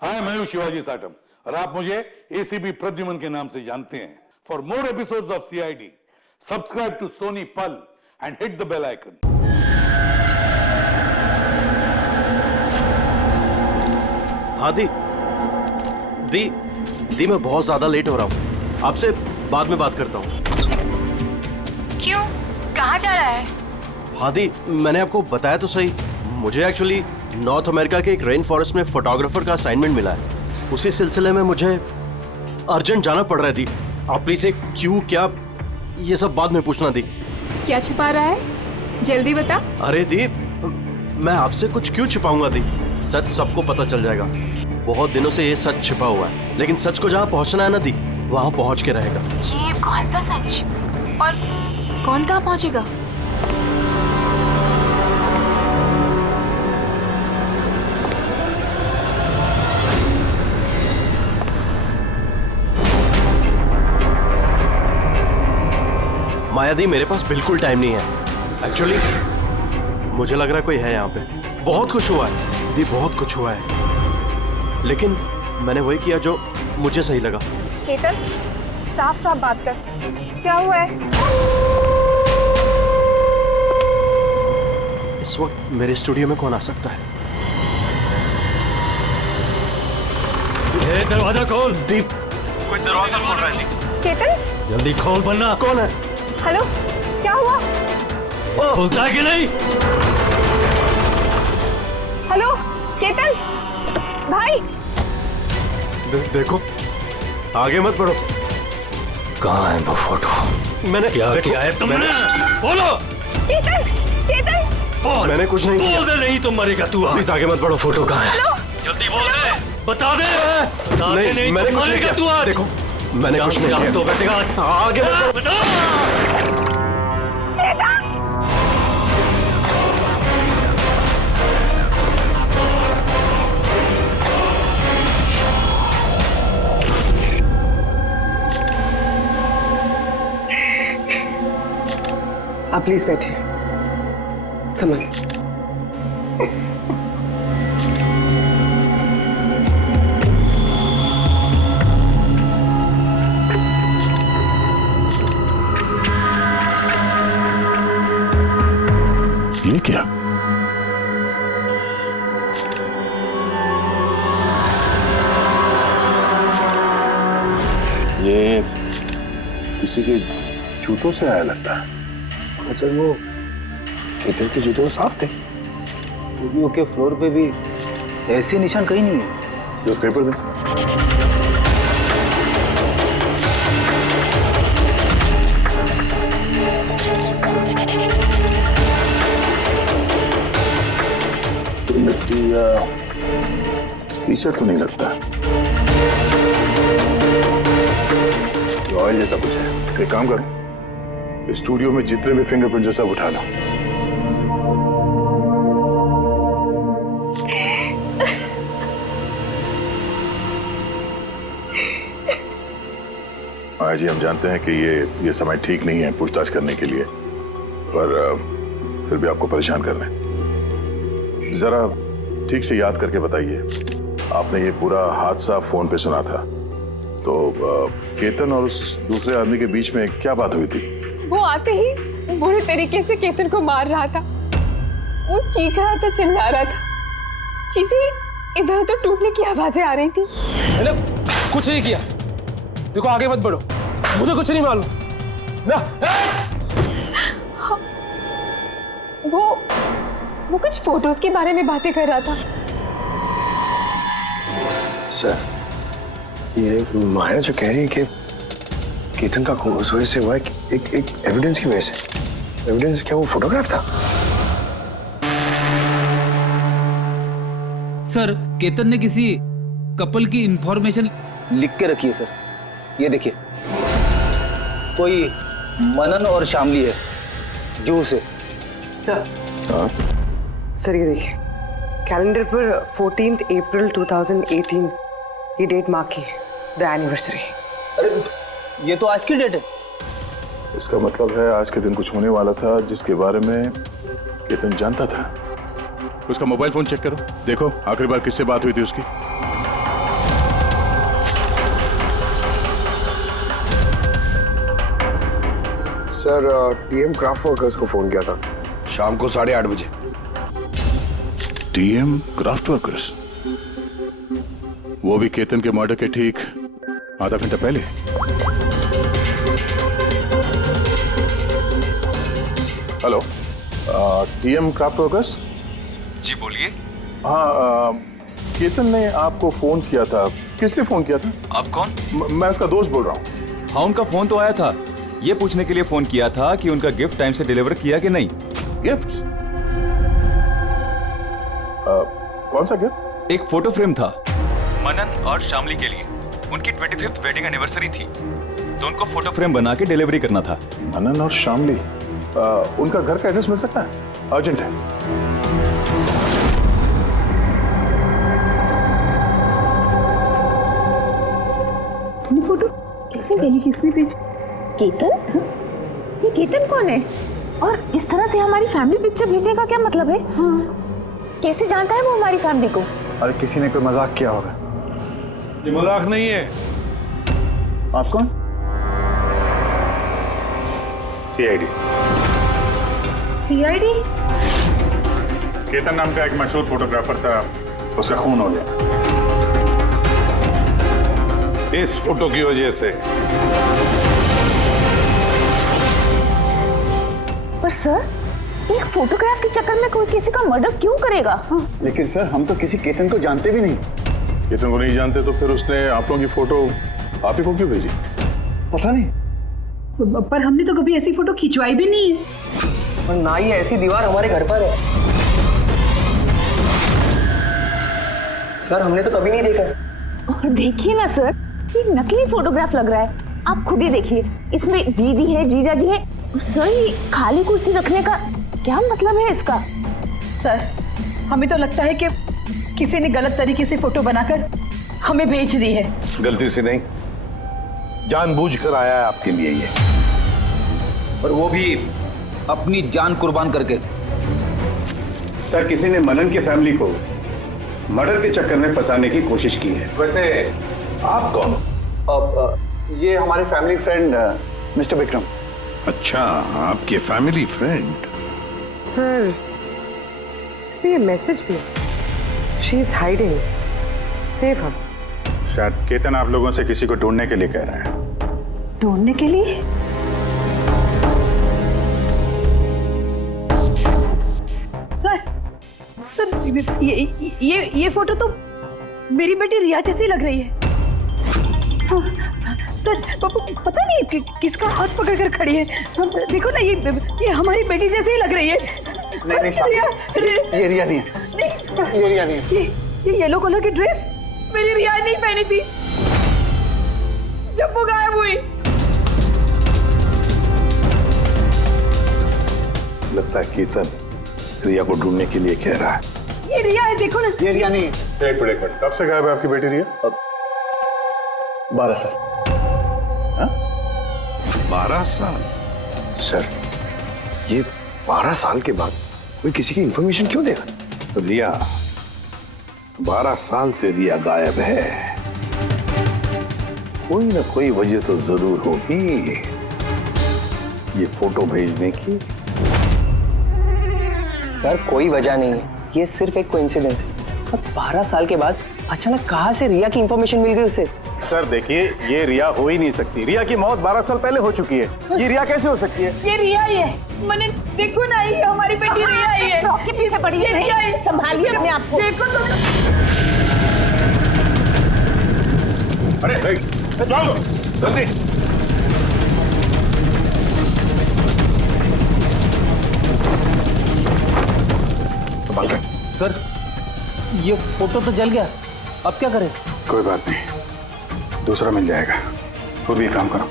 हाय, मैं हूं शिवाजी साटम और आप मुझे एसीपी प्रद्युमन के नाम से जानते हैं। For more episodes of CID, subscribe to Sony Pal and hit the bell icon. हाँ दी मैं बहुत ज्यादा लेट हो रहा हूँ, आपसे बाद में बात करता हूँ। क्यों? कहाँ जा रहा है? हाँ दी, मैंने आपको बताया तो सही, मुझे एक्चुअली नॉर्थ अमेरिका के एक रेन फॉरेस्ट में फोटोग्राफर का असाइनमेंट मिला है। उसी सिलसिले में मुझे अर्जेंट जाना पड़ रहा है दी। आप प्लीज एक क्यों क्या ये सब बाद में पूछना दी। क्या छुपा रहा है? जल्दी बता। अरे दी, मैं आपसे कुछ क्यों छिपाऊंगा दी, सच सबको पता चल जाएगा। बहुत दिनों से ये सच छिपा हुआ है, लेकिन सच को जहाँ पहुँचना है ना दी, वहाँ पहुँच के रहेगा। ये कौन सा सच? और कौन कहाँ पहुँचेगा? माया दी, मेरे पास बिल्कुल टाइम नहीं है। एक्चुअली मुझे लग रहा है कोई है यहाँ पे। बहुत कुछ हुआ है दी, बहुत कुछ हुआ है, लेकिन मैंने वही किया जो मुझे सही लगा। केतन, साफ साफ बात कर, क्या हुआ है? इस वक्त मेरे स्टूडियो में कौन आ सकता है? दरवाजा खोल। दीप, कोई दरवाजा खोल रहा है दीप। केतन, जल्दी खोल वरना। कौन है? हेलो, क्या हुआ? खुलता है कि नहीं? हेलो केतन भाई। देखो, आगे मत बढ़ो। कहाँ है वो फोटो? मैंने क्या किया है तुमने? बोलो। केतन, केतन, बोल। मैंने कुछ नहीं किया। बोल दे, नहीं तो मरेगा तू। प्लीज आगे मत बढ़ो। फोटो कहाँ है? जल्दी बोल दे, बता दे। बता दे, नहीं मैंने तो कुछ नहीं मरेगा तू किया। आज। देखो, मैंने कुछ नहीं किया। तो बैठेगा आगे मत बढ़ो। आप प्लीज बैठिए। समझ ये क्या? ये किसी के जूतों से आया लगता है। सर वो केतन के जूते तो साफ थे, स्टूडियो के फ्लोर पे भी ऐसे निशान कहीं नहीं है। जो स्क्रेपर दे। तो मिट्टी या कीचड़ तो नहीं लगता, ऑयल जैसा कुछ है। एक काम करो, स्टूडियो में जितने भी फिंगरप्रिंट है सब उठा लो। हाँ जी, हम जानते हैं कि ये समय ठीक नहीं है पूछताछ करने के लिए, पर फिर भी आपको परेशान कर रहे हैं। जरा ठीक से याद करके बताइए, आपने ये पूरा हादसा फोन पे सुना था, तो केतन और उस दूसरे आदमी के बीच में क्या बात हुई थी? वो आते ही बुरे तरीके से केतन को मार रहा था। वो चीख रहा था, चिल्ला रहा था, चीजें इधर उधर टूटने की आवाजें आ रही थी। मैंने कुछ नहीं किया। देखो, आगे मत बढ़ो, मुझे कुछ नहीं मालूम ना। वो कुछ फोटोज के बारे में बातें कर रहा था। सर, ये माया जो कह रही है कि केतन का खून उस वजह से हुआ है, एक एविडेंस की वजह से। एविडेंस क्या? वो फोटोग्राफ था? सर, केतन ने किसी कपल की इंफॉर्मेशन लिख के रखी है सर, ये देखिए। कोई मनन और शामली है, जूहू से। सर ये देखिए, कैलेंडर पर 14 अप्रैल 2018 ये डेट मार्क की, द एनिवर्सरी। अरे ये तो आज की डेट है। इसका मतलब है आज के दिन कुछ होने वाला था जिसके बारे में केतन जानता था। उसका मोबाइल फोन चेक करो, देखो आखिरी बार किससे बात हुई थी उसकी। सर टीएम क्राफ्ट वर्कर्स को फोन किया था शाम को 8:30 बजे। टीएम क्राफ्ट वर्कर्स, वो भी केतन के मर्डर के ठीक आधा घंटा पहले। Hello, TM craft workers. जी बोलिए। हाँ, केतन ने आपको फोन किया था। किस लिए फोन किया था? आप कौन? मैं उसका दोस्त बोल रहा हूँ। हाँ, उनका फोन तो आया था। ये पूछने के लिए फोन किया था कि उनका गिफ्ट टाइम से डिलीवर किया कि नहीं। गिफ्ट्स? कौन सा गिफ्ट? एक फोटो फ्रेम था मनन और शामली के लिए। उनकी 25th वेडिंग एनिवर्सरी थी, तो उनको फोटो फ्रेम बना के डिलीवरी करना था। मनन और शामली, उनका घर का एड्रेस मिल सकता है? अर्जेंट है। फोटो किसने भेजी? किसने भेजी? केतन? ये केतन कौन है? और इस तरह से हमारी फैमिली पिक्चर भेजेगा, क्या मतलब है? हाँ। कैसे जानता है वो हमारी फैमिली को? अरे किसी ने कोई मजाक किया होगा। ये मजाक नहीं है। आप कौन? सीआईडी। सीआईडी? केतन नाम का एक मशहूर फोटोग्राफर था, उसका खून हो गया इस फोटो की वजह से। पर सर, एक फोटोग्राफ के चक्कर में कोई किसी का मर्डर क्यों करेगा? लेकिन सर हम तो किसी केतन को जानते भी नहीं। केतन को नहीं जानते तो फिर उसने आप लोगों की फोटो आप ही को क्यों भेजी? पता नहीं। पर हमने तो कभी ऐसी फोटो खिंचवाई भी नहीं है। और ना ही ऐसी दीवार हमारे घर पर है। सर हमने तो कभी नहीं देखा। और देखिए ना सर, ये नकली फोटोग्राफ लग रहा है। आप खुद ही देखिए, इसमें दीदी है, जीजा जी है। सर, ये खाली कुर्सी रखने का क्या मतलब है इसका? सर, हमें तो लगता है कि किसी ने गलत तरीके से फोटो बनाकर हमें भेज दी है। गलती से नहीं, जानबूझकर आया है आपके लिए ये। और वो भी अपनी जान कुर्बान करके। सर किसी ने मनन की फैमिली को मर्डर के चक्कर में फंसाने की कोशिश की है। वैसे आप कौन? ये हमारे फैमिली फ्रेंड मिस्टर विक्रम। अच्छा, आपके फैमिली फ्रेंड। सर इसमें ये मैसेज भी है, she is hiding, save her. शायद केतन आप लोगों से किसी को ढूंढने के लिए कह रहा है। ढूंढने के लिए? सर, ये फोटो तो मेरी बेटी रिया जैसी लग रही है। हाँ, सर पता नहीं किसका हाथ पकड़ कर खड़ी है। देखो ना, ये हमारी बेटी जैसी ही लग रही है। नहीं, ये रिया नहीं है। ये रिया नहीं है। ये येलो कलर की ड्रेस मेरी रिया नहीं पहनी थी जब वो गायब हुई। लगता है केतन रिया को ढूंढने के लिए कह रहा है। ये रिया है, देखो ना। ये रिया नहीं है। एक मिनट, कब से गायब है आपकी बेटी रिया? 12 साल। 12 साल? सर ये 12 साल के बाद कोई किसी की इंफॉर्मेशन क्यों देगा? तो रिया, 12 साल से रिया गायब है। कोई ना कोई वजह तो जरूर होगी ये फोटो भेजने की। सर कोई वजह नहीं है, ये सिर्फ एक कोइंसिडेंस है। अब 12 साल के बाद अचानक कहाँ से रिया की इंफॉर्मेशन मिल गई उसे? सर देखिए, ये रिया हो ही नहीं सकती। रिया की मौत 12 साल पहले हो चुकी है। ये रिया कैसे हो सकती है? ये रिया ही है। मैंने देखो ना, ये हमारी बेटी रिया ही है। के पीछे पड़ी है रिया ही। संभालिए अपने आप को। देखो तो। अरे जाओ जल्दी। सर ये फोटो तो जल गया, अब क्या करें? कोई बात नहीं, दूसरा मिल जाएगा। तो भी एक काम करो,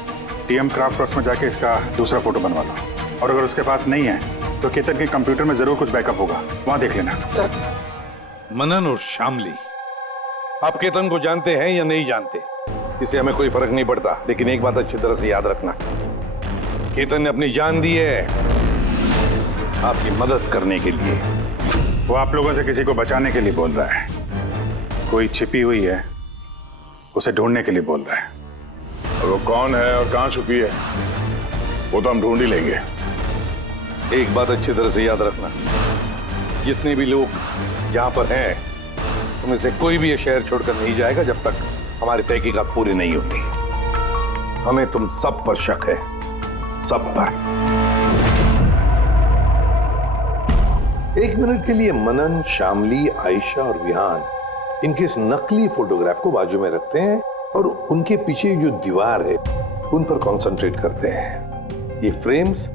टीएम क्राफ्ट वर्क्स में जाके इसका दूसरा फोटो बनवा लो, और अगर उसके पास नहीं है तो केतन के कंप्यूटर में जरूर कुछ बैकअप होगा, वहां देख लेना। सर मनन और शामली, आप केतन को जानते हैं या नहीं जानते, इससे हमें कोई फर्क नहीं पड़ता। लेकिन एक बात अच्छी तरह से याद रखना, केतन ने अपनी जान दी है आपकी मदद करने के लिए। वो आप लोगों से किसी को बचाने के लिए बोल रहा है। कोई छिपी हुई है, उसे ढूंढने के लिए बोल रहा है। और वो कौन है और कहां छुपी है वो तो हम ढूंढ ही लेंगे। एक बात अच्छी तरह से याद रखना, जितने भी लोग यहाँ पर हैं, उनमें से कोई भी ये शहर छोड़कर नहीं जाएगा जब तक हमारी तहकीकात पूरी नहीं होती। हमें तुम सब पर शक है, सब पर। एक मिनट के लिए मनन, शामली, आयशा और विहान इनके इस नकली फोटोग्राफ को बाजू में रखते हैं और उनके पीछे जो दीवार है उन पर कंसंट्रेट करते हैं, ये फ्रेम्स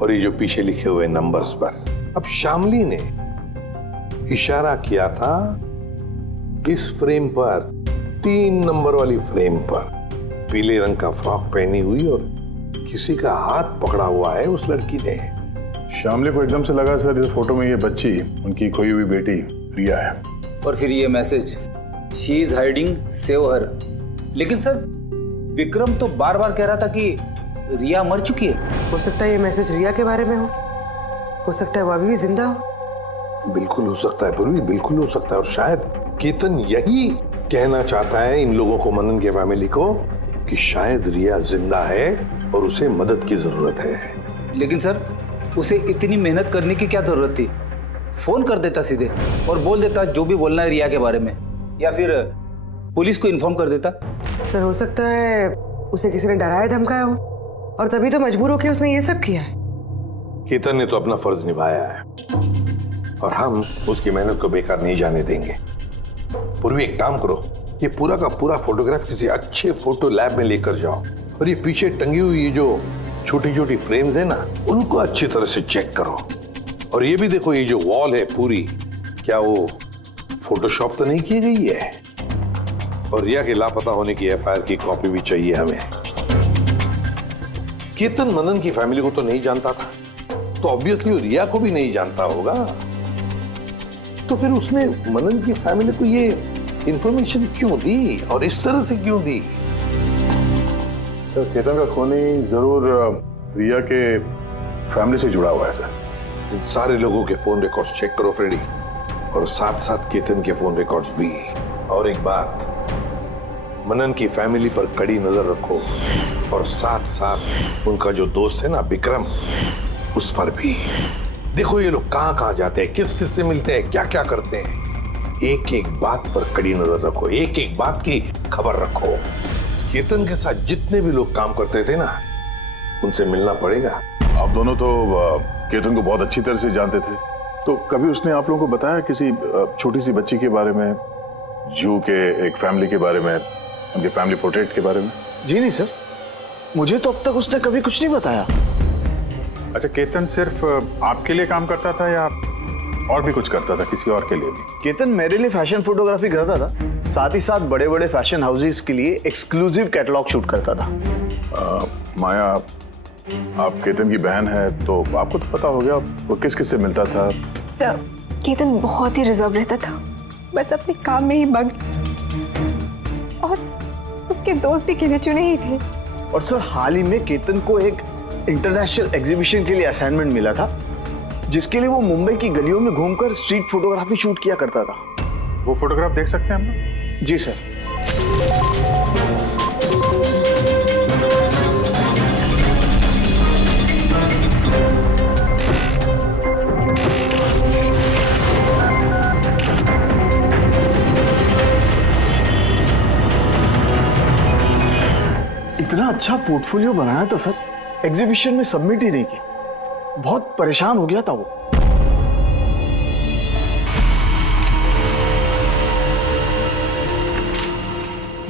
और ये जो पीछे लिखे हुए नंबर्स पर। अब शामली ने इशारा किया था इस फ्रेम पर, 3 नंबर वाली फ्रेम पर, पीले रंग का फ्रॉक पहनी हुई और किसी का हाथ पकड़ा हुआ है उस लड़की ने। शामली को एकदम से लगा सर इस फोटो में ये बच्ची उनकी खोई हुई बेटी रिया है। और फिर ये message, she is hiding, save her. लेकिन सर विक्रम तो बार बार कह रहा था कि रिया मर चुकी है। हो सकता है ये मैसेज रिया के बारे में हो सकता है वो अभी भी जिंदा हो। बिल्कुल हो सकता है पूर्वी, बिल्कुल हो सकता है। और शायद केतन यही कहना चाहता है इन लोगों को, मनन के फैमिली को, कि शायद रिया जिंदा है और उसे मदद की जरूरत है। लेकिन सर उसे इतनी मेहनत करने की क्या जरूरत थी? फोन कर देता सीधे और बोल देता जो भी बोलना है रिया के बारे में, या फिर पुलिस को इन्फॉर्म कर देता। सर हो सकता है उसे किसी ने डराया धमकाया हो और तभी तो मजबूर होकर उसने ये सब किया है। केतन ने तो अपना फर्ज निभाया है और हम उसकी मेहनत को बेकार नहीं जाने देंगे। पूर्वी एक काम करो, ये पूरा का पूरा फोटोग्राफ किसी अच्छे फोटो लैब में लेकर जाओ और ये पीछे टंगी हुई ये जो छोटी छोटी फ्रेम्स है ना, उनको अच्छी तरह से चेक करो। और ये भी देखो ये जो वॉल है पूरी, क्या वो फोटोशॉप तो नहीं की गई है? और रिया के लापता होने की एफआईआर की कॉपी भी चाहिए हमें। केतन मनन की फैमिली को तो नहीं जानता था, तो ऑब्वियसली रिया को भी नहीं जानता होगा, तो फिर उसने मनन की फैमिली को ये इंफॉर्मेशन क्यों दी और इस तरह से क्यों दी? सर केतन का खूनी जरूर रिया के फैमिली से जुड़ा हुआ है सर। इन सारे लोगों के फोन रिकॉर्ड्स चेक करो फ्रेडी, और साथ साथ केतन के फोन रिकॉर्ड्स भी। और एक बात, मनन की फैमिली पर कड़ी नजर रखो और साथ साथ उनका जो दोस्त है ना विक्रम, उस पर भी देखो। ये लोग कहां कहां जाते हैं, किस किस से मिलते हैं, क्या क्या करते हैं, एक एक बात पर कड़ी नजर रखो, एक एक बात की खबर रखो। केतन के साथ जितने भी लोग काम करते थे ना, उनसे मिलना पड़ेगा। आप दोनों तो केतन को बहुत अच्छी तरह से जानते थे, तो कभी उसने आप लोगों को बताया किसी छोटी सी बच्ची के बारे में, जू के एक फैमिली के बारे में, उनके फैमिली पोर्ट्रेट के बारे में? जी नहीं सर, मुझे तो अब तक उसने कभी कुछ नहीं बताया। अच्छा, केतन सिर्फ आपके लिए काम करता था या और भी कुछ करता था किसी और के लिए भी? केतन मेरे लिए फैशन फोटोग्राफी करता था, साथ ही साथ बड़े बड़े फैशन हाउसेस के लिए एक्सक्लूसिव कैटलॉग शूट करता था। माया, आप केतन की बहन है तो आपको तो पता हो गया वो किस किस से मिलता था। सर केतन बहुत ही रिजर्व रहता था, बस अपने काम में ही मग्न, और उसके दोस्त भी गिने चुने ही थे। और सर हाल ही में केतन को एक इंटरनेशनल एग्जीबिशन के लिए असाइनमेंट मिला था, जिसके लिए वो मुंबई की गलियों में घूमकर स्ट्रीट फोटोग्राफी शूट किया करता था। वो फोटोग्राफ देख सकते हैं हम? जी सर। इतना अच्छा पोर्टफोलियो बनाया था सर, एग्जीबिशन में सबमिट ही नहीं किया। बहुत परेशान हो गया था वो।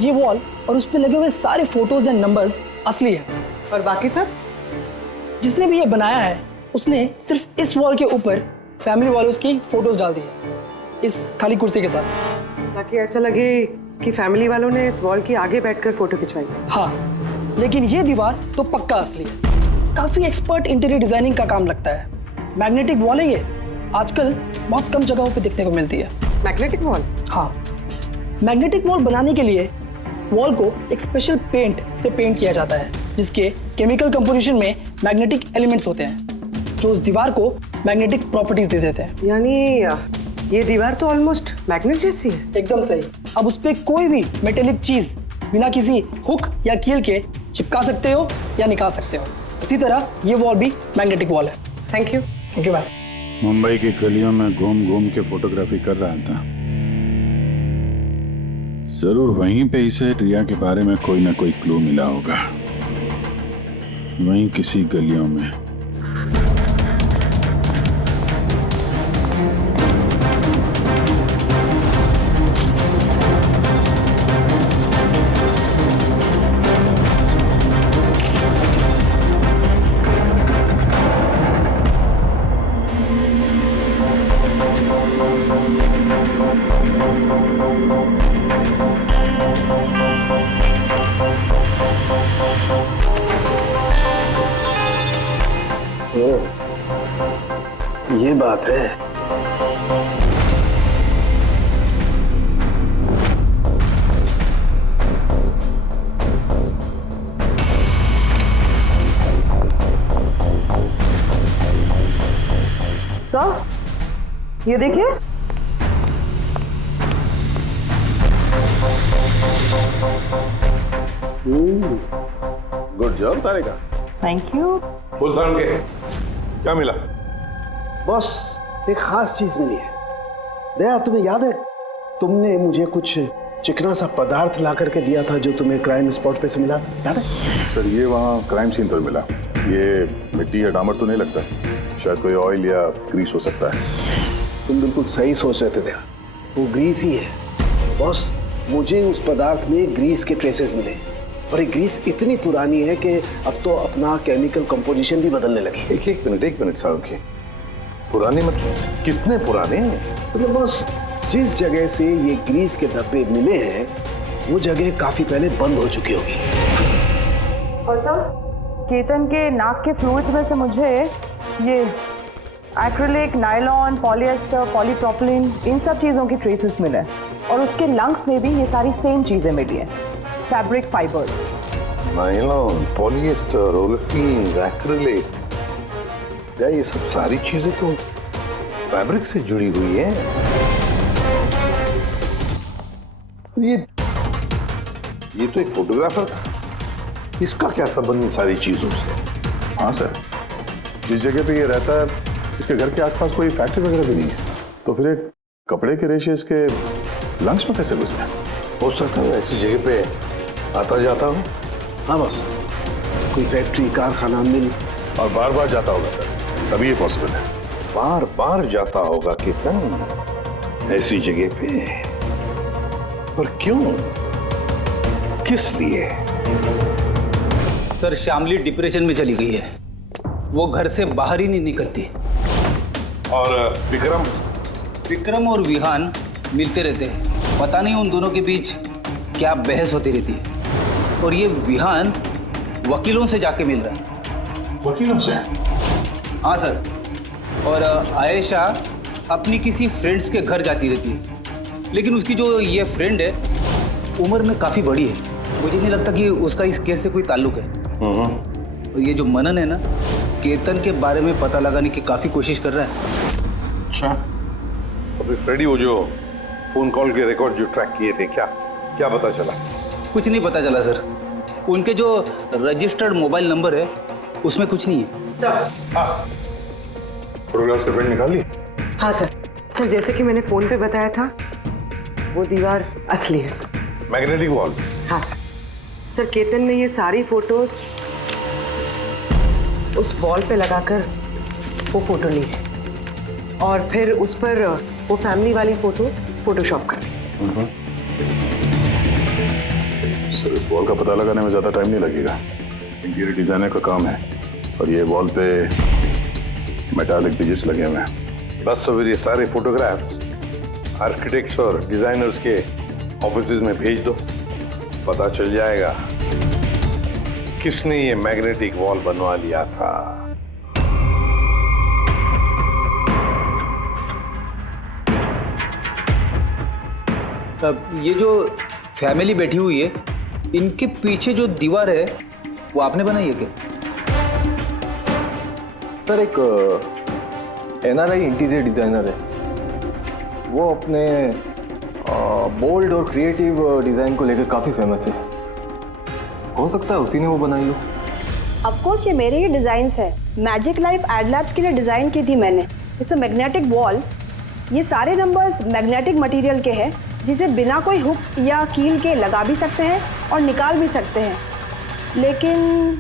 ये वॉल और उस पे लगे हुए सारे फोटोज एंड नंबर्स असली है। और बाकी सब? जिसने भी ये बनाया है उसने सिर्फ इस वॉल के ऊपर फैमिली वालों की फोटोज डाल दी है, इस खाली कुर्सी के साथ, ताकि ऐसा लगे कि फैमिली वालों ने इस वॉल के आगे बैठकर फोटो खिंचवाई। हाँ, लेकिन ये दीवार तो पक्का असली है। काफी एक्सपर्ट इंटीरियर डिजाइनिंग का काम लगता है। मैग्नेटिक वॉल है ये, आजकल बहुत कम जगहों पे देखने को मिलती है। Magnetic wall? हाँ, मैग्नेटिक वॉल बनाने के लिए वॉल को एक स्पेशल पेंट से पेंट किया जाता है, जिसके केमिकल कंपोजिशन में मैग्नेटिक एलिमेंट्स होते हैं, जो उस दीवार को मैग्नेटिक प्रॉपर्टीज दे देते हैं। यानी ये दीवार तो ऑलमोस्ट मैग्नेट जैसी है। एकदम सही। अब उस पे कोई भी मेटेलिक चीज बिना किसी हुक या कील के चिपका सकते हो या निकाल सकते हो। उसी तरह ये वॉल भी मैग्नेटिक वॉल है। Thank you. Thank you ma'am. Mumbai की गलियों में घूम घूम के फोटोग्राफी कर रहा था। जरूर वहीं पे इसे रिया के बारे में कोई ना कोई क्लू मिला होगा, वहीं किसी गलियों में। ये बात है। सर ये देखिए, good job Tarika. Thank you. Full sound के क्या मिला? बॉस, एक खास चीज मिली है। दया, तुम्हें याद है तुमने मुझे कुछ चिकना सा पदार्थ ला करके दिया था जो तुम्हें क्राइम स्पॉट पे से मिला था, याद है? सर ये वहाँ क्राइम सीन पर मिला। ये मिट्टी या डामर तो नहीं लगता, शायद कोई ऑयल या ग्रीस हो सकता है। तुम बिल्कुल सही सोच रहे थे दया, वो ग्रीस ही है। बॉस, मुझे उस पदार्थ में ग्रीस के ट्रेसेस मिले और ये ग्रीस इतनी पुरानी है कि अब तो अपना केमिकल कंपोजिशन भी बदलने लगी। एक मिनट साहब के पुराने मतलब कितने पुराने हैं? मतलब बॉस, जिस जगह से ये ग्रीस के धब्बे मिले हैं वो जगह काफी पहले बंद हो चुकी होगी। और सर, केतन के नाक के फ्लूइड्स में से मुझे ये एक्रिलिक, नायलॉन, पॉलिएस्टर, पॉलीप्रोपिलीन, इन सब चीज़ों की ट्रेसेस मिले और उसके लंग्स में भी ये सारी सेम चीज़ें मिली हैं, fabric fibres. Nylon, polyester, olefin, acrylic, ये सब सारी चीजें तो फैब्रिक से जुड़ी हुई हैं। ये तो एक फोटोग्राफर था, इसका क्या संबंध इन सारी चीजों से? हाँ सर, जिस जगह पे ये रहता है इसके घर के आसपास कोई फैक्ट्री वगैरह भी नहीं है, तो फिर एक कपड़े के रेशे इसके लंग्स में कैसे घुस गए? हो सकता है ऐसी जगह पे आता जाता हो। हाँ बॉस, कोई फैक्ट्री, कारखाना, मिल, और बार बार जाता होगा सर, तभी ये पॉसिबल है। बार बार जाता होगा केतन ऐसी जगह पे, पर क्यों, किस लिए? सर, श्यामली डिप्रेशन में चली गई है, वो घर से बाहर ही नहीं निकलती। और विक्रम और विहान मिलते रहते हैं, पता नहीं उन दोनों के बीच क्या बहस होती रहती है। और ये विहान वकीलों से जाके मिल रहा है। वकीलों से? हाँ सर, और आयशा अपनी किसी फ्रेंड्स के घर जाती रहती है, लेकिन उसकी जो ये फ्रेंड है उम्र में काफ़ी बड़ी है, मुझे नहीं लगता कि उसका इस केस से कोई ताल्लुक है। और ये जो मनन है ना, केतन के बारे में पता लगाने की काफ़ी कोशिश कर रहा है। अच्छा, अभी फ्रेडी वो जो फोन कॉल के रिकॉर्ड जो ट्रैक किए थे, क्या पता चला? कुछ नहीं पता चला सर, उनके जो रजिस्टर्ड मोबाइल नंबर है उसमें कुछ नहीं है। फोटोग्राफ्स का प्रिंट निकाल ली? हाँ सर। सर, जैसे कि मैंने फोन पे बताया था, वो दीवार असली है सर, मैग्नेटिक वॉल। हाँ सर। सर, केतन ने ये सारी फोटोज उस वॉल पे लगाकर वो फोटो ली है और फिर उस पर वो फैमिली वाली फोटो फोटोशॉप कर दी। सर, इस वॉल का पता लगाने में ज्यादा टाइम नहीं लगेगा, इंटीरियर डिजाइनर का काम है, और ये वॉल पे मेटालिक डिजिट्स लगे हुए हैं। बस तो फिर ये सारे फोटोग्राफ्स आर्किटेक्ट्स और डिजाइनर्स के ऑफिसेज में भेज दो, पता चल जाएगा किसने ये मैग्नेटिक वॉल बनवा लिया था। अब ये जो फैमिली बैठी हुई है, इनके पीछे जो दीवार है वो आपने बनाई है क्या? सर, एक NRI इंटीरियर डिजाइनर है, वो अपने बोल्ड और क्रिएटिव डिजाइन को लेकर काफी फेमस है। हो सकता है उसी ने वो बनाई हो। ऑफ कोर्स ये मेरे ही डिज़ाइंस है। मैजिक लाइफ एड लैब्स के लिए डिज़ाइन की थी मैंने। It's a magnetic wall. ये सारे नंबर्स मैग्नेटिक मटेरियल के हैं जिसे बिना कोई हुक या कील के लगा भी सकते हैं और निकाल भी सकते हैं। लेकिन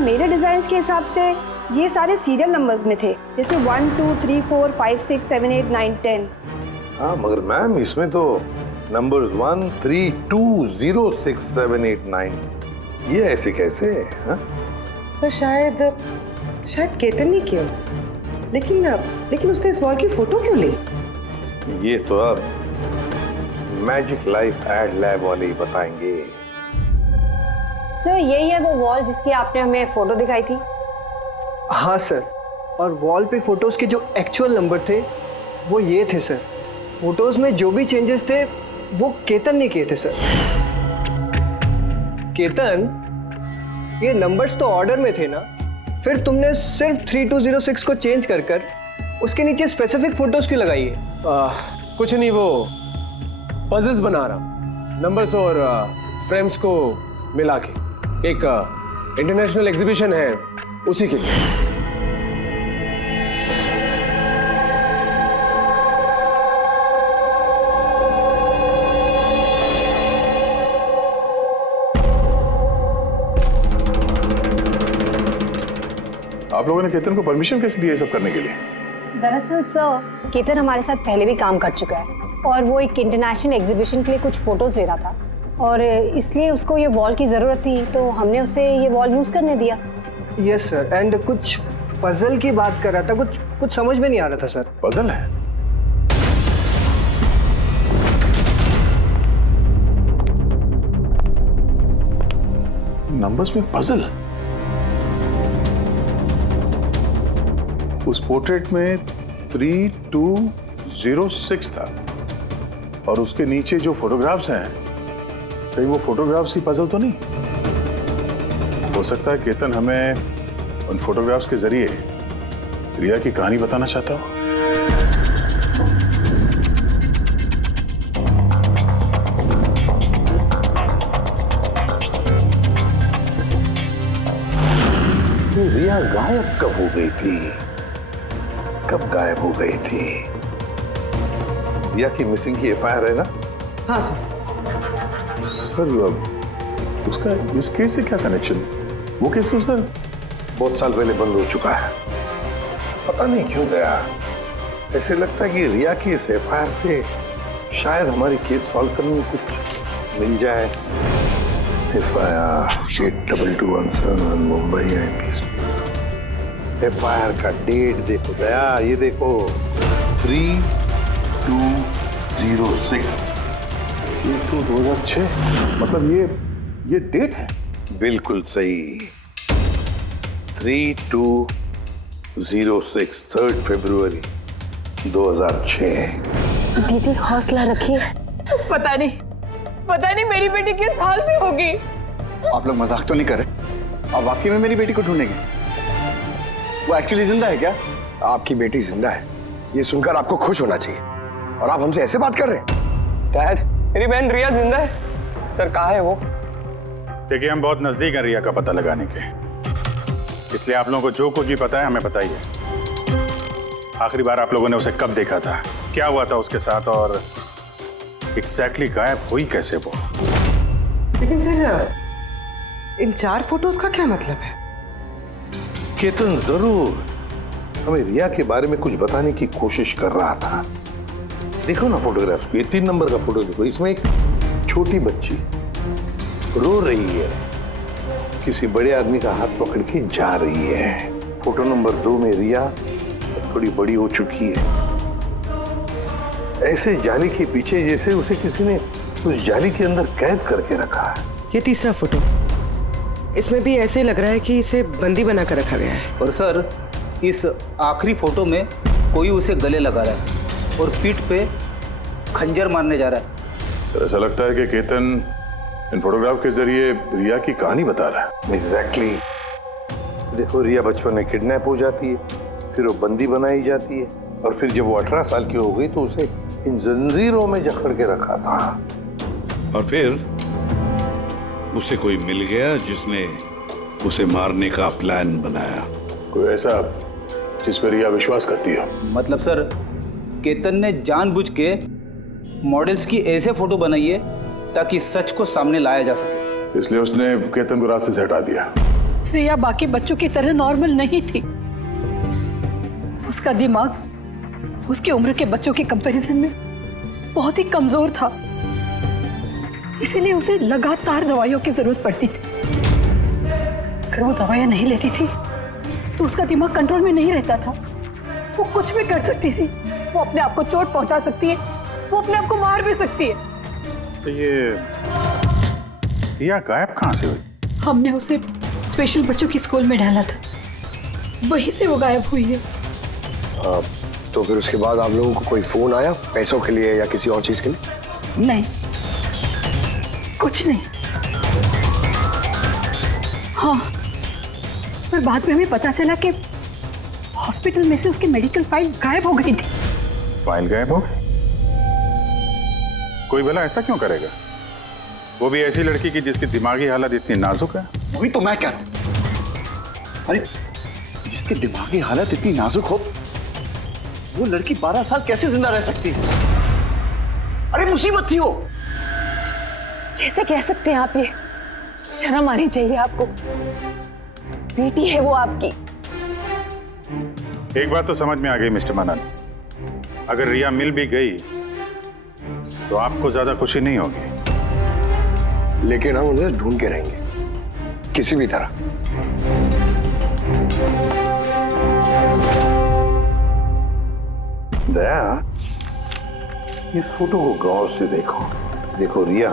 मेरे डिज़ाइंस के हिसाब से ये सारे सीरियल नंबर्स में थे, जैसे 1 2 3 4 5 6 7 8 9 10। हाँ मगर मैम इसमें तो नंबर्स 1 3 2 0 6 7 8 9 ये ऐसे कैसे? हाँ? सर शायद केतन ने किया, लेकिन उसने इस वॉल की फोटो क्यों ली? ये तो अब मैजिक लाइफ एड लैब वाले ही बताएंगे। सर यही है वो वॉल जिसकी आपने हमें फोटो दिखाई थी? हाँ सर, और वॉल पे फोटोज के जो एक्चुअल नंबर थे वो ये थे सर। फोटोज में जो भी चेंजेस थे वो केतन ने किए थे सर। केतन, ये नंबर्स तो ऑर्डर में थे ना, फिर तुमने सिर्फ 3206 को चेंज कर उसके नीचे स्पेसिफिक फोटोज क्यों लगाई है? कुछ नहीं, वो पजल्स बना रहा, नंबर्स और फ्रेम्स को मिला के। एक इंटरनेशनल एग्जीबिशन है उसी के लिए। आप लोगों ने केतन को परमिशन कैसे दी है सब करने के लिए? दरअसल सर केतन हमारे साथ पहले भी काम कर चुका है और वो एक इंटरनेशनल एग्जीबिशन के लिए कुछ फोटोज ले रहा था और इसलिए उसको ये वॉल की ज़रूरत थी, तो हमने उसे ये वॉल यूज़ करने दिया। यस सर, एंड कुछ पजल की बात कर रहा था, कुछ समझ में नहीं आ रहा था सर। पजल है? नंबर्स में पजल? उस पोर्ट्रेट में 3206 था और उसके नीचे जो फोटोग्राफ्स हैं, कहीं वो फोटोग्राफ्स ही पजल तो नहीं? हो सकता है केतन हमें उन फोटोग्राफ्स के जरिए रिया की कहानी बताना चाहता हो। रिया गायब कब हो गई थी? कब गायब हो गई थी? रिया की मिसिंग की एफआईआर है ना? हाँ सर। सर उसका इस केस से क्या कनेक्शन? वो केस तो सर बहुत साल पहले बंद हो चुका है, पता नहीं क्यों गया। ऐसे लगता है कि रिया की इस एफआईआर से शायद हमारी केस सॉल्व करने में कुछ मिल जाए। FIR 8221 Mumbai IPC. एफआईआर का डेट देखो दया, ये देखो 3206। ये तो 2006, मतलब ये डेट है? बिल्कुल सही, 3206 3 फरवरी 2006। दीदी हौसला रखिए। पता नहीं मेरी बेटी किस हाल में होगी। आप लोग मजाक तो नहीं कर रहे? आप वाकई में मेरी बेटी को ढूंढेंगे? वो एक्चुअली जिंदा है क्या? आपकी बेटी जिंदा है, ये सुनकर आपको खुश होना चाहिए, और आप हमसे ऐसे बात कर रहे हैं? डैड, मेरी बहन रिया जिंदा है। सर कहाँ है वो? देखिए हम बहुत नजदीक हैं रिया का पता लगाने के, इसलिए आप लोगों को जो कुछ भी पता है हमें बताइए। आखिरी बार आप लोगों ने उसे कब देखा था, क्या हुआ था उसके साथ, और एग्जैक्टली गायब हुई कैसे वो? लेकिन सर इन 4 फोटोज का क्या मतलब है? केतन जरूर हमें रिया के बारे में कुछ बताने की कोशिश कर रहा था। देखो ना फोटोग्राफ्स को, ये 3 नंबर का फोटो देखो, इसमें एक छोटी बच्ची रो रही है, किसी बड़े आदमी का हाथ पकड़ के जा रही है। फोटो नंबर 2 में रिया थोड़ी बड़ी हो चुकी है, ऐसे जाली के पीछे जैसे उसे किसी ने उस जाली के अंदर कैद करके रखा है। ये तीसरा फोटो, इसमें भी ऐसे लग रहा है कि इसे बंदी बना कर रखा गया है। और सर इस आखिरी फोटो में कोई उसे गले लगा रहा है और पीठ पे खंजर मारने जा रहा है। सर ऐसा लगता है कि केतन इन फोटोग्राफ के जरिए रिया की कहानी बता रहा है। एग्जैक्टली। देखो रिया बचपन में किडनैप हो जाती है, फिर वो बंदी बनाई जाती है, और फिर जब वो 18 साल की हो गई तो उसे इन जंजीरों में जकड़ के रखा था, और फिर उसे कोई मिल गया जिसने उसे मारने का प्लान बनाया। कोई ऐसा जिस पर रिया विश्वास करती है? मतलब सर, केतन ने जानबूझ के मॉडल्स की ऐसे फोटो बनाई है ताकि सच को सामने लाया जा सके। इसलिए उसने केतन को रास्ते से हटा दिया। रिया बाकी बच्चों की तरह नॉर्मल नहीं थी। उसका दिमाग उसकी उम्र के बच्चों के कंपैरिजन में बहुत ही कमजोर था, इसीलिए उसे लगातार दवाइयों की जरूरत पड़ती थी। अगर वो दवाइयां नहीं लेती थी तो उसका दिमाग कंट्रोल में नहीं रहता था। वो कुछ भी कर सकती थी, वो अपने आप को चोट पहुंचा सकती है, वो अपने आप को मार भी सकती है। तो ये रिया गायब कहाँ से हुई? हमने उसे स्पेशल बच्चों की स्कूल में डाला था, वहीं से वो गायब हुई है। तो फिर उसके बाद आप लोगों को कोई फोन आया पैसों के लिए या किसी और चीज के लिए? नहीं, कुछ नहीं। हाँ, पर बाद में हमें पता चला कि हॉस्पिटल में से उसकी मेडिकल फाइल गायब हो गई थी। फाइल गायब हो गई? कोई भला ऐसा क्यों करेगा? वो भी ऐसी लड़की की जिसकी दिमागी हालत इतनी नाजुक है। वही तो मैं कह रहा हूं। अरे जिसकी दिमागी हालत इतनी नाजुक हो, वो लड़की 12 साल कैसे जिंदा रह सकती है? अरे मुसीबत थी वो। कैसे कह सकते हैं आप ये? शर्म आनी चाहिए आपको। बेटी है वो आपकी। एक बात तो समझ में आ गई मिस्टर मनन, अगर रिया मिल भी गई तो आपको ज्यादा खुशी नहीं होगी। लेकिन हम उन्हें ढूंढ के रहेंगे किसी भी तरह। दया, इस फोटो को गौर से देखो। देखो, रिया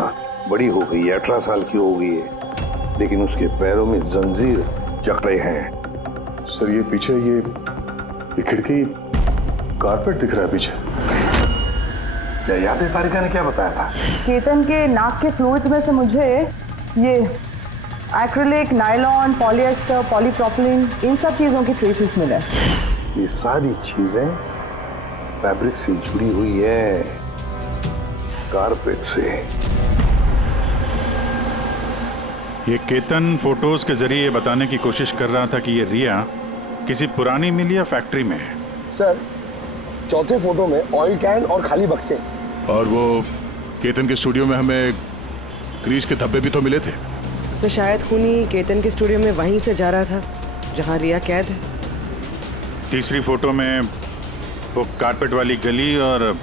बड़ी हो गई है, 18 साल की हो गई है, लेकिन उसके पैरों में जंजीर जकड़े हैं। सर ये पीछे ये खिड़की कारपेट दिख रहा है पीछे। क्या याद है तारिका ने क्या बताया था? केतन के नाक के फ्लूइड्स में से मुझे ये एक्रिलिक, नायलॉन, पॉलिएस्टर, पॉलीप्रोपिलीन, इन सब चीजों की ट्रेसेस मिले। ये सारी चीजें फैब्रिक से जुड़ी हुई है, कारपेट से। ये केतन फोटोज के जरिए ये बताने की कोशिश कर रहा था कि ये रिया किसी पुरानी मिल या फैक्ट्री में है। सर, चौथे फोटो में ऑयल कैन और खाली बक्से। और वो केतन के स्टूडियो में हमें ग्रीस के धब्बे भी तो मिले थे। तो शायद खूनी केतन के स्टूडियो में वहीं से जा रहा था जहां रिया कैद है। तीसरी फोटो में वो कारपेट वाली गली और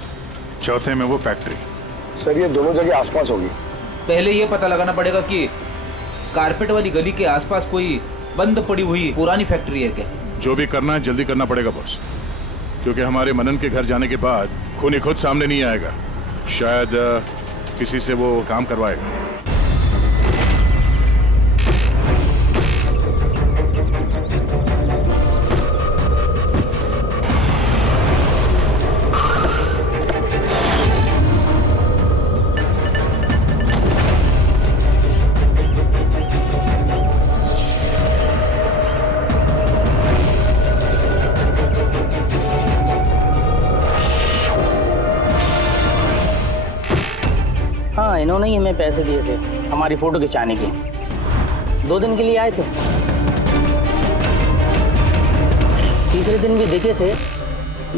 चौथे में वो फैक्ट्री। सर ये दोनों जगह आसपास होगी। पहले ये पता लगाना पड़ेगा कि कारपेट वाली गली के आसपास कोई बंद पड़ी हुई पुरानी फैक्ट्री है क्या? जो भी करना है जल्दी करना पड़ेगा बॉस, क्योंकि हमारे मनन के घर जाने के बाद खूनी खुद सामने नहीं आएगा। शायद किसी से वो काम करवाएगा। हाँ, इन्होंने ही हमें पैसे दिए थे हमारी फोटो खिंचाने के। 2 दिन के लिए आए थे, तीसरे दिन भी दिखे थे,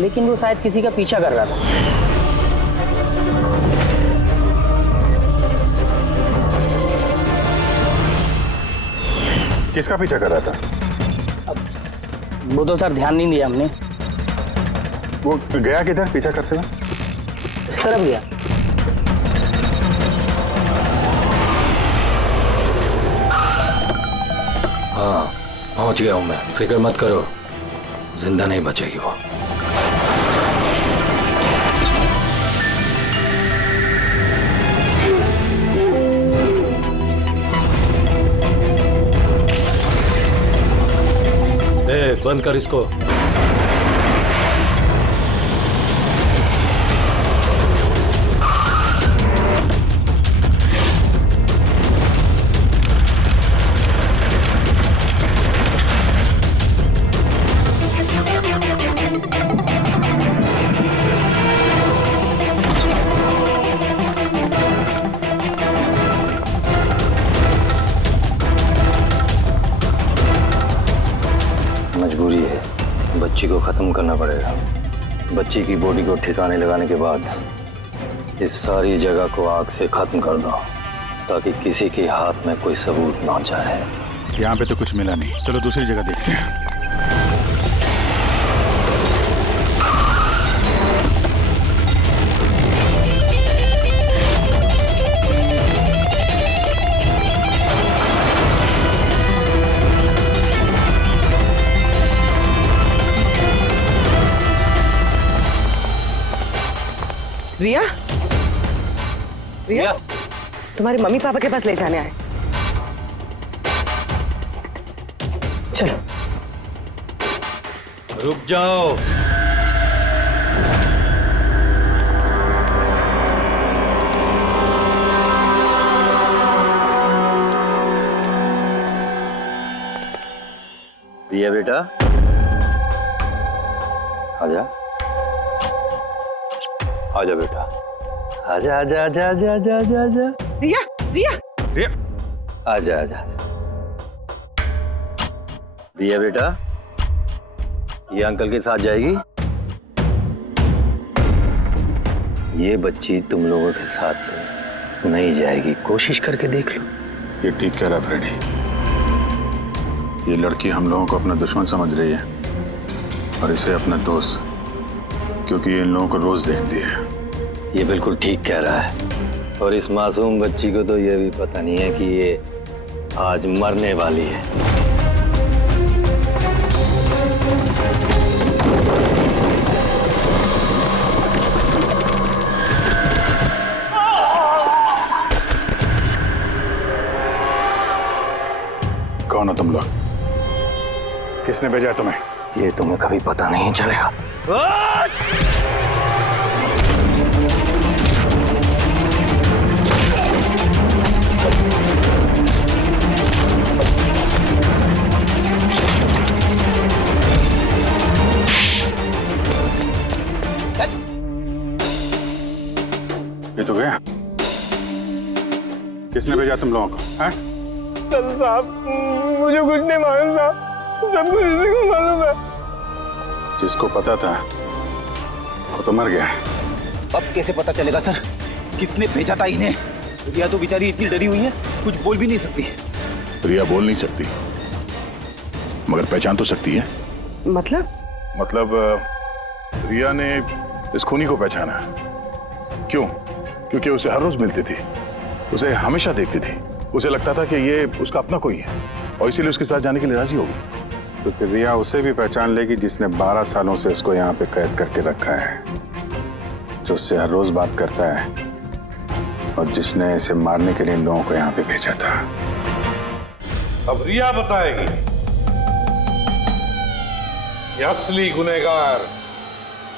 लेकिन वो शायद किसी का पीछा कर रहा था। किसका पीछा कर रहा था? वो तो सर ध्यान नहीं दिया हमने। वो गया किधर पीछा करते हुए? इस तरफ गया। हाँ, पहुंच गया हूं मैं, फिक्र मत करो, जिंदा नहीं बचेगी वो। बंद कर इसको। बच्ची को खत्म करना पड़ेगा। बच्ची की बॉडी को ठिकाने लगाने के बाद इस सारी जगह को आग से खत्म कर दो, ताकि किसी के हाथ में कोई सबूत ना जाए। यहाँ पे तो कुछ मिला नहीं, चलो दूसरी जगह देखते हैं। रिया, रिया, तुम्हारे मम्मी पापा के पास ले जाने आए। चलो। रुक जाओ। रिया बेटा, आजा आजा बेटा, आजा आजा आजा आजा आजा आजा आजा। रिया, रिया, रिया, आजा आजा आजा। रिया बेटा, ये अंकल के साथ जाएगी। ये बच्ची तुम लोगों के साथ नहीं जाएगी, कोशिश करके देख लो। ये ठीक कह रहा है फ्रेडी। ये लड़की हम लोगों को अपना दुश्मन समझ रही है और इसे अपना दोस्त, क्योंकि ये इन लोगों को रोज देखती है। ये बिल्कुल ठीक कह रहा है। और इस मासूम बच्ची को तो ये भी पता नहीं है कि ये आज मरने वाली है। कौन हो तुम लोग? किसने भेजा है तुम्हें? ये तुम्हें कभी पता नहीं चलेगा। ये तो गया। किसने भेजा तुम लोगों को? हैं? साहब, मुझे कुछ नहीं मालूम साहब, सब कुछ इसी को मालूम है। जिसको पता था वो तो मर गया। अब कैसे पता चलेगा सर किसने भेजा था इन्हें? रिया तो बेचारी इतनी डरी हुई है, कुछ बोल भी नहीं सकती। रिया बोल नहीं सकती, मगर पहचान तो सकती है। मतलब रिया ने इस खूनी को पहचाना। क्यों? क्योंकि उसे हर रोज मिलती थी, उसे हमेशा देखती थी, उसे लगता था कि ये उसका अपना कोई है और इसीलिए उसके साथ जाने के लिए राजी हो गई। तो फिर रिया उसे भी पहचान लेगी जिसने 12 सालों से इसको यहाँ पे कैद करके रखा है, जो उससे हर रोज बात करता है और जिसने इसे मारने के लिए इन लोगों को यहाँ पे भेजा था। अब रिया बताएगी कि असली गुनहगार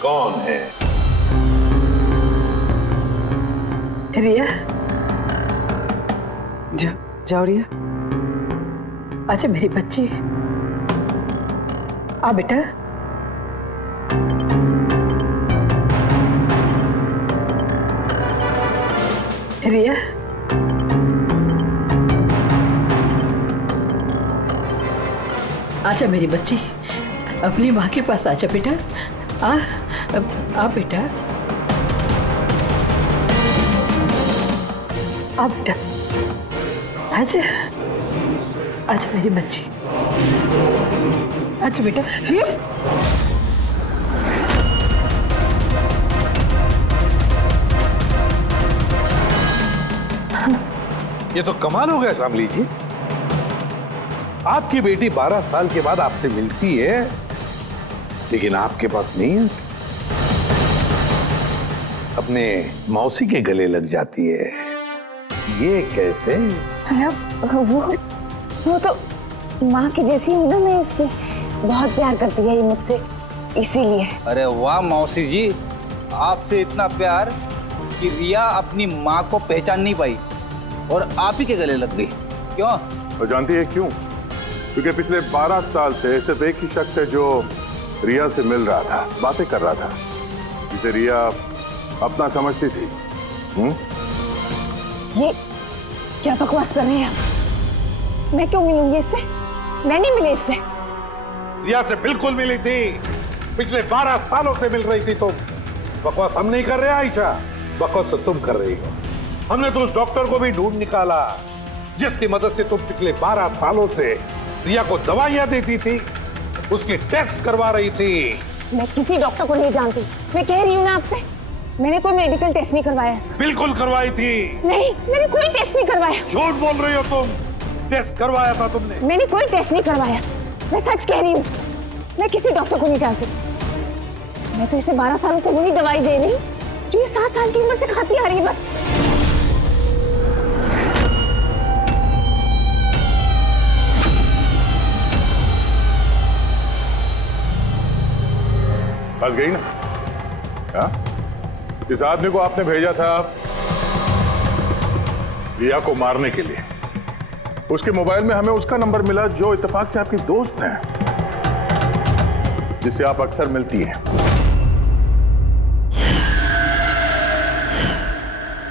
कौन है। रिया, जाओ रिया। अच्छा मेरी बच्ची, आ बेटा। रिया, आजा मेरी बच्ची, अपनी माँ के पास आजा बेटा। आ बेटा, आ बेटा, आजा आजा मेरी बच्ची, आजा बेटा। रिया, ये तो कमाल हो गया शामली जी। आपकी बेटी 12 साल के बाद आपसे मिलती है, लेकिन आपके पास नहीं है। अपने मौसी के गले लग जाती है। ये कैसे? वो तो माँ की जैसी हूँ ना मैं इसकी, बहुत प्यार करती है ये मुझसे, इसीलिए। अरे वाह मौसी जी, आपसे इतना प्यार कि रिया अपनी माँ को पहचान नहीं पाई और आप ही के गले लग गई। क्यों? और जानती है क्यों? क्योंकि पिछले 12 साल से सिर्फ एक ही शख्स है जो रिया से मिल रहा था, बातें कर रहा था, जिसे रिया अपना समझती थी। ये क्या बकवास कर रहे हैं? मैं क्यों मिलूंगी इससे? मैं नहीं मिली इससे। रिया से बिल्कुल मिली थी। पिछले 12 सालों से मिल रही थी तुम। बकवास हम नहीं कर रहे आयशा, बकवास तुम कर रही हो। हमने तो उस डॉक्टर को भी ढूंढ निकाला जिसकी मदद से तुम पिछले 12 सालों से रिया को दवाइयां देती थी, उसकी टेस्ट करवा रही थी। मैं किसी डॉक्टर को नहीं जानती। मैं कह रही हूँ ना आपसे, मैंने कोई मेडिकल टेस्ट नहीं करवाया इसका। बिल्कुल करवाई थी। नहीं, मैंने कोई टेस्ट नहीं करवाया। झूठ बोल रही हो तुम। टेस्ट करवाया था तुमने। मैंने कोई टेस्ट नहीं करवाया। मैं सच कह रही हूँ। मैं किसी डॉक्टर को नहीं जानती। मैं तो इसे 12 सालों से वही दवाई दे रही हूँ जो ये 7 साल की उम्र से खाती आ रही है बस। फंस गई ना? हाँ? इस आदमी को आपने भेजा था रिया को मारने के लिए। उसके मोबाइल में हमें उसका नंबर मिला जो इत्तेफाक से आपकी दोस्त है, जिससे आप अक्सर मिलती हैं।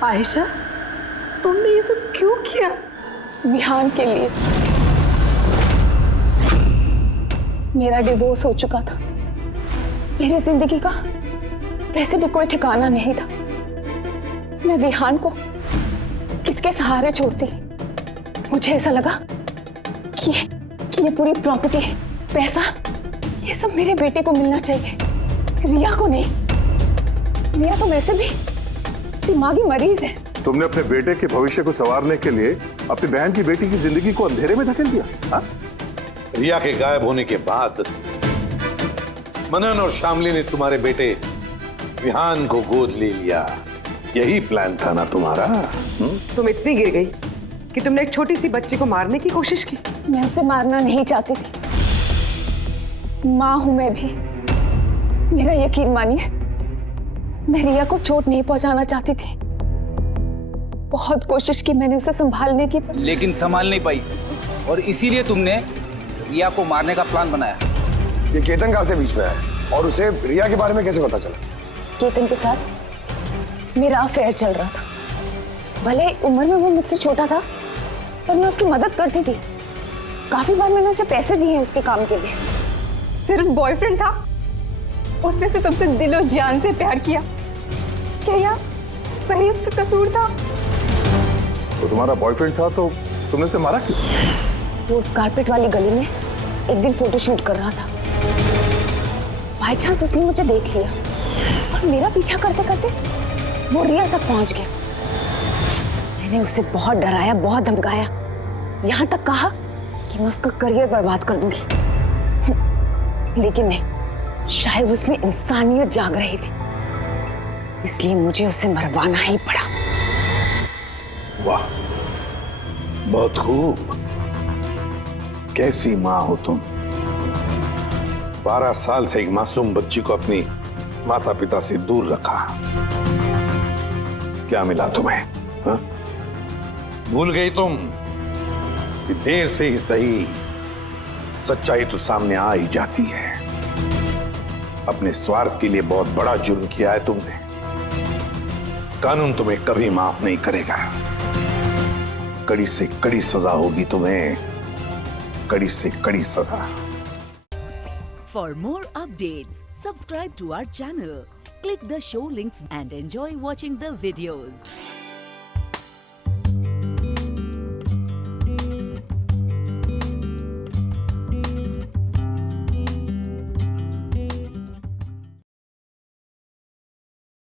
आयशा, तुमने ये सब क्यों किया? विहान के लिए। मेरा डिवोर्स हो चुका था। मेरी जिंदगी का वैसे भी कोई ठिकाना नहीं था। मैं विहान को किसके सहारे छोड़ती? मुझे ऐसा लगा कि ये पूरी प्रॉपर्टी, पैसा, ये सब मेरे बेटे को मिलना चाहिए, रिया को नहीं। रिया तो वैसे भी दिमागी मरीज है। तुमने अपने बेटे के भविष्य को संवारने के लिए अपनी बहन की बेटी की जिंदगी को अंधेरे में धकेल दिया। हा? रिया के गायब होने के बाद मनन और शामली ने तुम्हारे बेटे विहान को गोद ले लिया। यही प्लान था ना तुम्हारा? तुम इतनी गिर गई कि तुमने एक छोटी सी बच्ची को मारने की कोशिश की। मैं उसे मारना नहीं चाहती थी। माँ हूं मैं भी। मेरा यकीन मानिए, मैं रिया को चोट नहीं पहुंचाना चाहती थी। बहुत कोशिश की मैंने उसे संभालने की, लेकिन संभाल नहीं पाई और इसीलिए तुमने रिया को मारने का प्लान बनाया। ये केतन कहाँ से बीच में आया और उसे रिया के बारे में कैसे पता चला? केतन के साथ मेरा अफेयर चल रहा था। भले उम्र में वो मुझसे छोटा था, पर मैं उसकी मदद करती थी। काफी बार मैंने उसे पैसे दिए उसके काम के लिए। सिर्फ बॉयफ्रेंड था? उसने तो तुमसे दिलो जान से प्यार किया। क्या वही उसका कसूर था? तो तुम्हारा बॉयफ्रेंड था तो तुमने उसे मारा क्यों? वो उस कारपेट वाली गली में एक दिन फोटोशूट कर रहा था। बाय चांस उसने मुझे देख लिया और मेरा पीछा करते करते वो रिया तक पहुंच गया। मैंने उसे बहुत डराया, बहुत धमकाया, यहां तक कहा कि मैं उसका करियर बर्बाद कर दूंगी। लेकिन नहीं, शायद उसमें इंसानियत जाग रही थी, इसलिए मुझे उसे मरवाना ही पड़ा। वाह, बहुत खूब। कैसी माँ हो तुम। 12 साल से एक मासूम बच्ची को अपनी माता पिता से दूर रखा। क्या मिला तुम्हें? हा? भूल गई तुम कि देर से ही सही सच्चाई तो सामने आ ही जाती है। अपने स्वार्थ के लिए बहुत बड़ा जुर्म किया है तुमने। कानून तुम्हें कभी माफ नहीं करेगा। कड़ी से कड़ी सजा होगी तुम्हें, कड़ी से कड़ी सजा। For more updates, subscribe to our channel, click the show links and enjoy watching the videos.